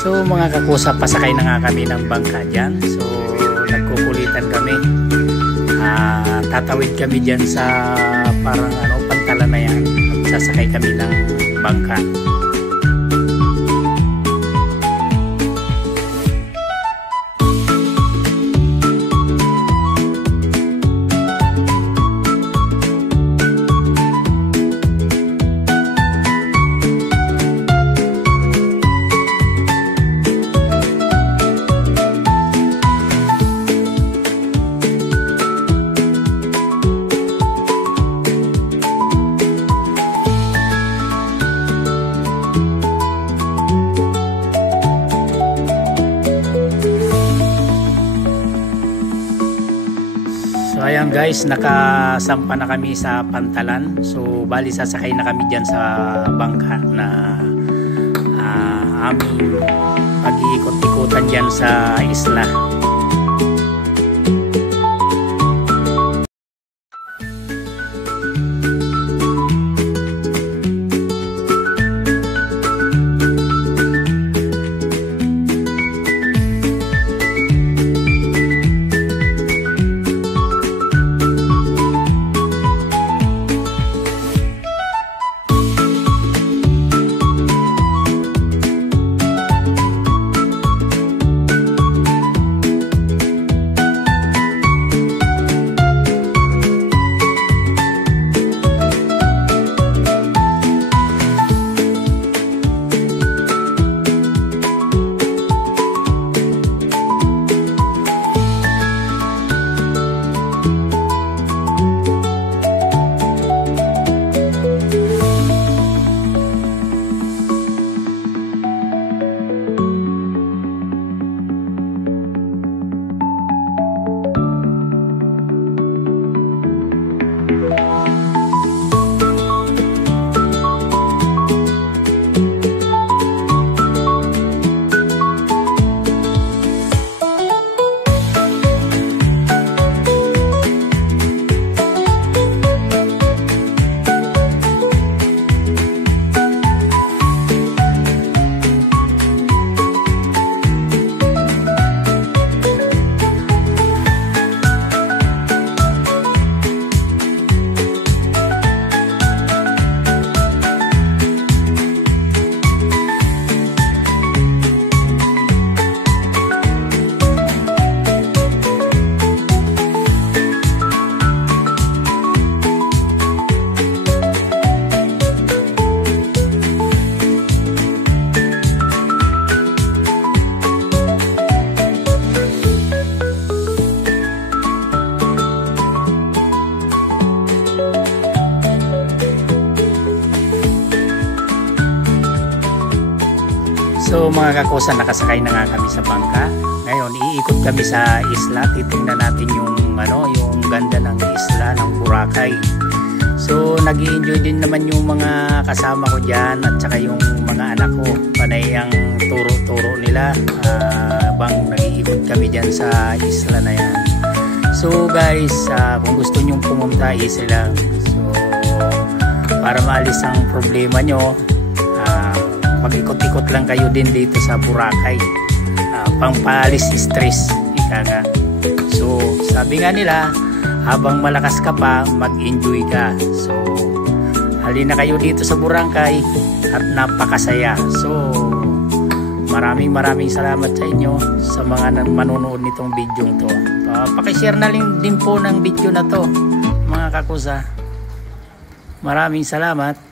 So mga kakusa, pasakay na nga kami ng bangka dyan. So nagkukulitan kami. Tatawid kami dyan sa parang pantalan na yan. Sasakay kami ng bangka. So ayan guys, nakasampa na kami sa pantalan. So bali sasakay na kami dyan sa bangka na aming pag-iikot-ikutan dyan sa isla. So mga kakusa, nakasakay na nga kami sa bangka. Ngayon iikot kami sa isla. Titingnan natin yung ganda ng isla ng Boracay. So nag-i-enjoy din naman yung mga kasama ko dyan at saka yung mga anak ko. Panay ang turo-turo nila bang nag-iikot kami dyan sa isla na yan. So guys, kung gusto nyong pumunta, easy lang. So para maalis ang problema nyo, mag-ikot-ikot lang kayo din dito sa Boracay. Pangpalis stress, ika nga. So sabi nga nila, habang malakas ka pa, mag-enjoy ka. So halina kayo dito sa Boracay at napakasaya. So maraming salamat sa inyo sa mga manonood nitong video to. Pakishare na din po ng video na to mga kakusa. Maraming salamat.